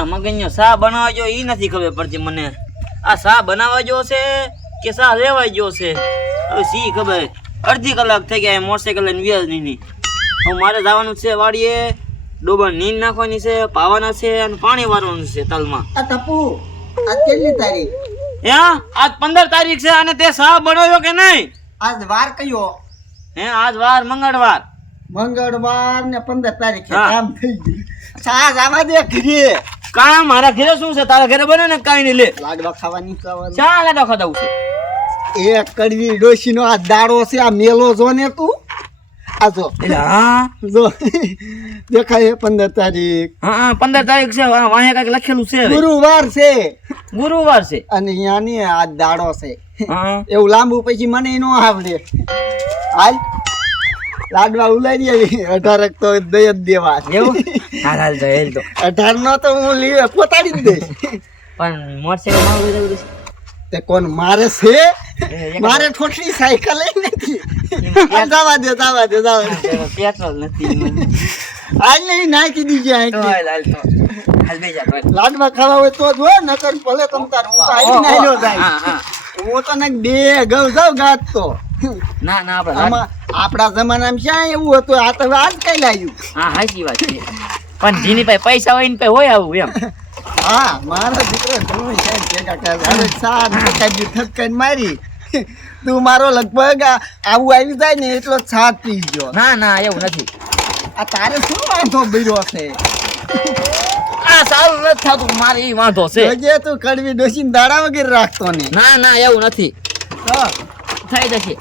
આ મગનનો શા બનાવવા જો ઈ નથી ખબર પડતી મને. આ શા બનાવવા જો છે કે શા લેવા જો છે હવે સી ખબર. અડધી કલાક થઈ ગયા મોટરસાઇકલ લઈને વ્યાજ નહીં. હવે મારે જવાનું છે વાડીએ, ડોબર નીંદ નાખવાની છે, પાવાના છે અને પાણી વારવાનું છે તલમાં. આ ટપુ આજ કેટલી તારીખ? આજ 15 તારીખ છે અને તે શા બનાવ્યો કે નહીં? આજ વાર કયો? આજ વાર મંગળવાર. મંગળવાર ને 15 તારીખે કામ થઈ ગયું. ચા જવા દે ઘરે. કામ મારા ઘરે શું છે? તારા ઘરે બને ને કાઈ નહીં. લે લાડવા ખાવાની ચાવવાની. ચા લાડવા ખાતા છે. એ કડવી ડોશીનો આ દાડો છે. આ મેલો જો ને તું. આ જો જો દેખાય 15 તારીખ. 15 તારીખ છે. વાહે કાંઈક લખેલું છે. ગુરુવાર છે. ગુરુવાર છે અને અહીંયા ની આ દાડો છે. એવું લાંબુ પછી મને ન આવડે. હાલ લાડવા ઉલાડી આવી. 18 તો દઈ જ દેવા. એવું? હાલ તો હેલ તો 18 નો તો હું લીવે પોતાડી જ દઈશ. પણ મોટરસાઇકલ માં ઉભી રહી તે કોણ મારે છે? મારે ઠોઠડી સાયકલ લઈ નથી. જવા દે જવા દે જવા દે. પેટ્રોલ નથી. હાલ નહીં નાખી દીજે. હાલ તો હાલ બે જા. લાડવા ખાવા હોય તો જો નકર ભલે તમ તાર હું તો આવી નાખ્યો જાય. હું તો ને બે ગઉ જાવ ગાત તો. ના ના આમાં આપણા જમાનામાં ક્યાં એવું હતું? આ તો આજ કઈ લાવ્યું. હા સાચી વાત છે. પણ જેની પાસે પૈસા હોય ને પાસે હોય આવું એમ. હા મારો દીકરો તમે સાહેબ ભેગા કરે. હવે સાત ટકાઈ ઠપકાઈને મારી. તું મારો લગભગ આવું આવી જાય ને એટલો સાત પી ગયો. ના ના એવું નથી. આ તારે શું વાંધો બીરો છે? આ સારું નથી થતું. મારે એ વાંધો છે. હજે તું કડવી ડોસીને દાડા વગેરે રાખતો ને. ના ના એવું નથી. થઈ જશે.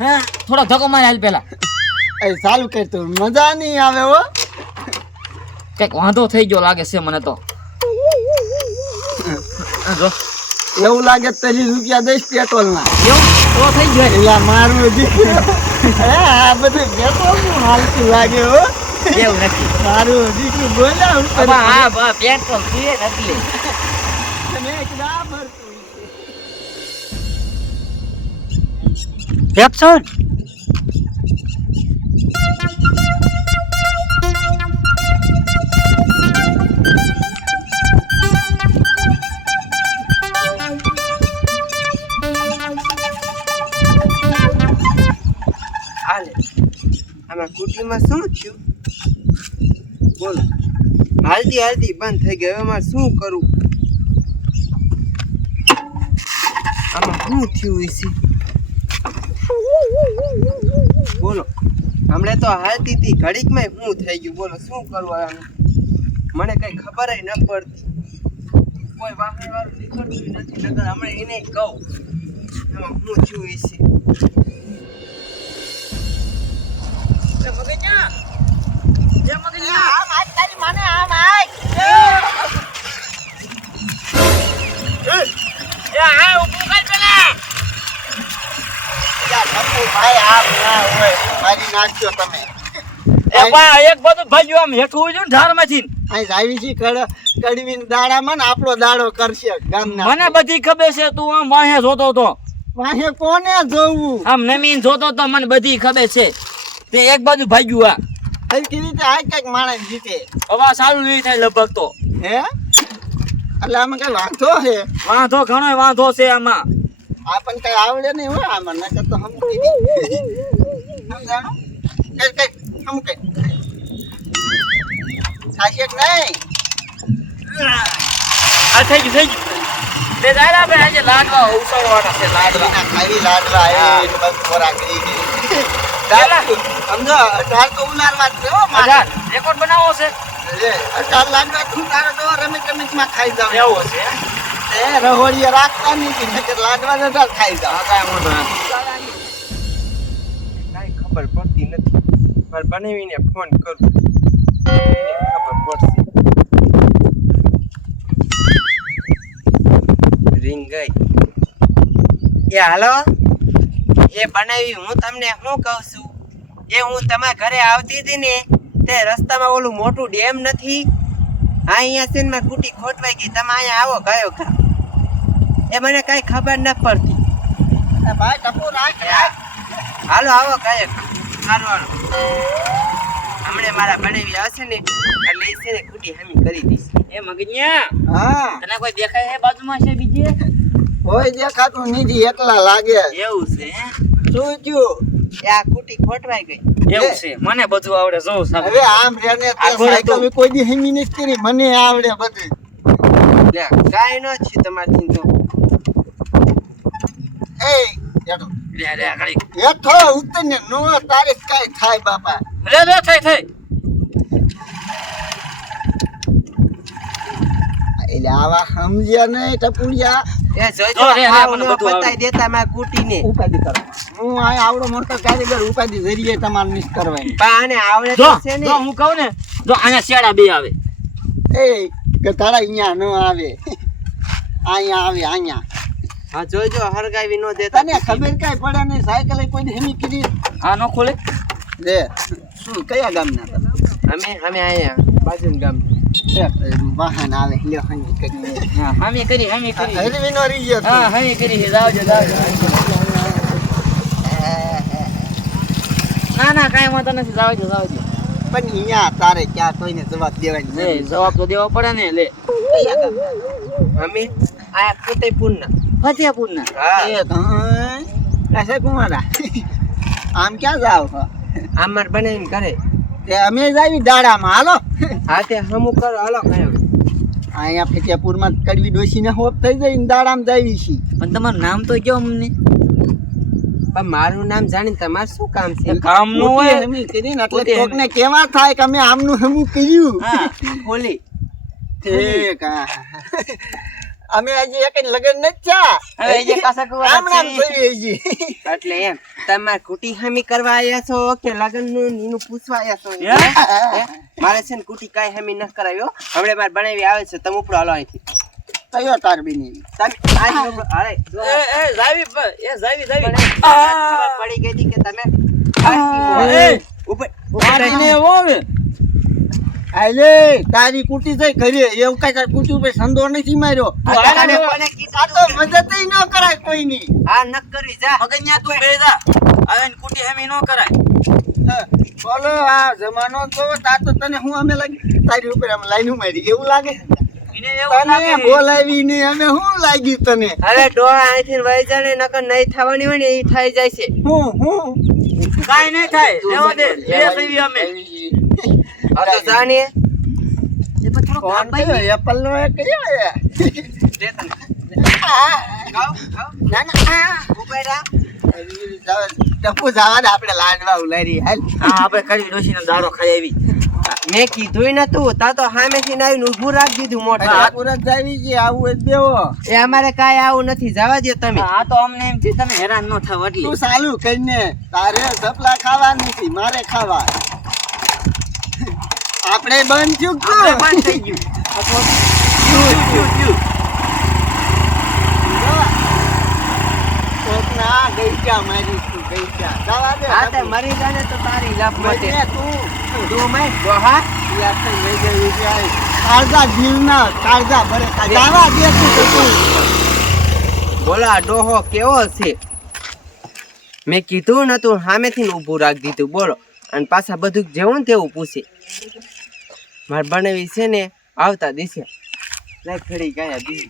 હા થોડોક ધક્કો મારે હાલ પેલા. એ ચાલુ કર તું. મજા નહીં આવે હો. કઈક વાંધો થઈ ગયો લાગે છે મને તો. જો એવું લાગે 30 રૂપિયા દઈશ પેટ્રોલ ના. એવું તો થઈ જાય. એલા મારું દીકરો. આ બધું પેટ્રોલ નું હાલતું લાગે હો. એવું નથી. મારું દીકરું બોલ્યા. હા પેટ્રોલ પીએ નથી. પેપ્સોન હાલે આમાં કુટીમાં શું થયું? બોલો. હાલતી હાલતી બંધ થઈ ગઈ. હવે મારે શું કરું? આમાં શું થયું છે? બોલો. હમણાં તો હાલતી હતી ઘડીકમાં શું થઈ ગયું? બોલો શું કરવું આનું? મને કઈ ખબર ન પડતી. કોઈ વાહન વાળું નીકળતું નથી. નકર હમણાં એને કહું આમાં શું થયું છે. મારી નાખ્યો તમે. એક બધું ભાગ્યું આમ હેઠું છે ને ધારમાંથી. અહીં આવી છી કડવી દાડામાં ને આપણો દાડો કરશે ગામના. મને બધી ખબર છે. તું આમ વાહે જોતો તો. વાહે કોને જોવું? આમ નમીન જોતો તો મને બધી ખબર છે. તે એક બાજુ ભાગ્યું. આ હલકી રીતે આ કઈક માણસ જીતે. હવે સારું નહીં થાય લગભગ તો. હે એટલે આમાં કઈ વાંધો છે? વાંધો ઘણો વાંધો છે આમાં. આ પણ કઈ આવડે નહીં હોય આમાં. નકર તો સમજાણો કઈ કઈ હમ કઈ થાશે કે નહીં? આ થઈ ગયું થઈ ગયું. તે દાદા આપણે આજે લાડવા ઉસળવાના છે. લાડવા ખાવી લાડવા એ બસ ખોરાક કરી દાદા સમજો 18 તો ઉલારવા જ છે હો મારા. રેકોર્ડ બનાવવો છે. 18 લાડવા તું તારો તો રમેશ માં ખાઈ જાવ. એવો છે. એ રહોડીએ રાખતા નહીં નકર લાડવા નતા ખાઈ જાવ. કાંઈ વાંધો નથી. કાંઈ ખબર પડતી નથી. મારે બનાવીને ફોન કરું. એને ખબર પડશે. હાલો એ બનાવી હું તમને શું કહું છું એ હું તમારા ઘરે આવતી હતી ને તે રસ્તામાં ઓલું મોટું ડેમ નથી અહીંયા છે ને મારી કુટી ખોટવાઈ ગઈ તમે અહીંયા આવો કયો ખા એ મને કઈ ખબર ન પડતી એ ભાઈ ટપુ રાખ રાખ. હાલો આવો કયો સારું હાલો હમણે મારા બનાવી આવશે ને એટલે એ છે ને કુટી હમી કરી દઈશ એ મગનિયા હા તને કોઈ દેખાય છે બાજુમાં છે બીજે કોઈ દેખાતું નથી એકલા લાગે એવું છે હે? શું થયું એ આ કુટી ખોટવાઈ ગઈ એવું છે મને બધું આવડે જોઉં સાહેબ હવે આમ રેને તે આ ઘોડે સાયકલ મેં કોઈ દી હેમી નથી કરી મને આવડે બધું લે કાઈ ન છે તમારથી તો એ હેઠો લે લે ઘડી હેઠો ઉતર ને નો તારે કાઈ થાય બાપા લે થઈ થઈ એટલે આવા સમજ્યા નહીં ટપુડિયા એ જોજો જો રે, હાવ મને ન બધું પતાઈ દેતા મારી કુટીને ઉપાધિ કરો હું આ આવડો મોટો કારીગર ઉપાધિ જરીએ તમારે નિશ કરવાની પણ આને આવડે જો તો છે ને જો હું કહું ને જો આના શેડા બે આવે એ કે તારા અહીંયા ન આવે અહીંયા આવે અહીંયા હા જોજો હરગાવી નો દેતા તને ખબર કાંઈ પડે નહીં સાયકલ કોઈ દી હેમી કરી આ નો ખોલે લે શું કયા ગામના તમે અમે અહીંયા બાજુના ગામ વાહન આવે લ્યો હની કરી હા હમી કરી હરવીનો રીયો હા હમી કરી છે જાવજો ના ના કાંઈ વાંધો નથી જાવજો પણ અહીંયા તારે ક્યાં કોઈને જવાબ દેવાની લે જરૂર જવાબ તો દેવો પડે ને લે કયા ગામના અમે આ ફતેપુરના ફતેપુરના હા કશે કુમારા આમ ક્યાં જાવ છો આમાર બનાવીને કરે તે અમે જ આવી દાડામાં હાલો હા તે હમું કરો હાલો કયો અહીંયા ફતેપુરમાં કડવી ડોસીને હોપ થઈ જાય ને દાડામાં જાવી છી પણ તમારું નામ તો કયો અમને પણ મારું નામ જાણીને તમારે શું કામ છે કામનું પોતે હોય હમી કરીને એટલે પોતે કોકને કેવા થાય કે અમે આમનું હમું કર્યું હા ખોલી ઠીક હા. અમે હજી એક લગન નથી થયા હવે એ જે કાસા કુંવારા આમ નામ છે. જોઈએ હજી. એટલે એમ તમારે કુટી હમી કરવા આવ્યા છો કે લગન નું એનું પૂછવા આવ્યા છો હે? હે? મારે છે ને કુટી કાંઈ હમી ન કરાવ્યો હમણે મારે બનાવી આવે છે તમે ઉપડો હાલો અહીંથી કયો તાર બેની તમે અહીં ઉપડો. અરે જો એ જાવી મને ખબર પડી ગઈ હતી કે તમે ઉપર વાડીને ઓવે આલે તારી કુટી થઈ ઘરે એવું કઈ તારી કુટી ઉપર સંદો નથી માર્યો તને કોને કીધું આ તો મદદ ન કરાય કોઈની હા ન કરવી જા મગન્યા તું બેજા હવે ને કુટી હેમી નો કરાય હા, બોલો આ જમાનો તો તા તો તને હું અમે લાગી તારી ઉપર આમ લાઈન મારી એવું લાગે એને એવું તને લાગે બોલાવી ને અમે શું લાગી તને હવે ડોળા અહીંથી વહી જાય ને નકર નહીં થવાની હોય ને એ થઈ જાય છે હું કાઈ નહીં થાય લેવો દે લે સવી અમે આ તો જાણીએ એ પણ થોડો કોણ થયો એપલ નો એ કર્યો દે તને ગાવ ગાવ ના ના ઉભેડા ટપુ જવા દે આપણે લાડવા ઉલારી હાલ હા આપણે કડી ડોશીનો દારો ખાઈ આવી મેં કીધું નતું તા તો સામેથી આવીને ઊભું રાખી દીધું મોટા પૂરત જાવી છે આવું જ દેવો એ અમારે કાંઈ આવું નથી જવા દો તમે આ તો અમને એમ છે તમે હેરાન ન થાવ તું એટલે ચાલુ કરીને તારે સપલા ખાવા નથી મારે ખાવા આપણે બંધ થયું આપણે બંધ થઈ ગયું કોકના ગઈચા મારી તું ગઈચા જવા દે હા તે મરી જાને તો તારી લાભ માટે મરીને તું તું મેં ડોહા યાર લઈ ગયું છે કાળજા જીવના કાળજા ભરે જવા દે તું બોલો આ ડોહો કેવો છે મેં કીધું નતું સામેથી ઊભું રાખી દીધું બોલો અને પાછા બધું જેવું ને તેવું પૂછે મારે બનાવી છે ને આવતા દિશે લાઈ ઘડી ગયા દી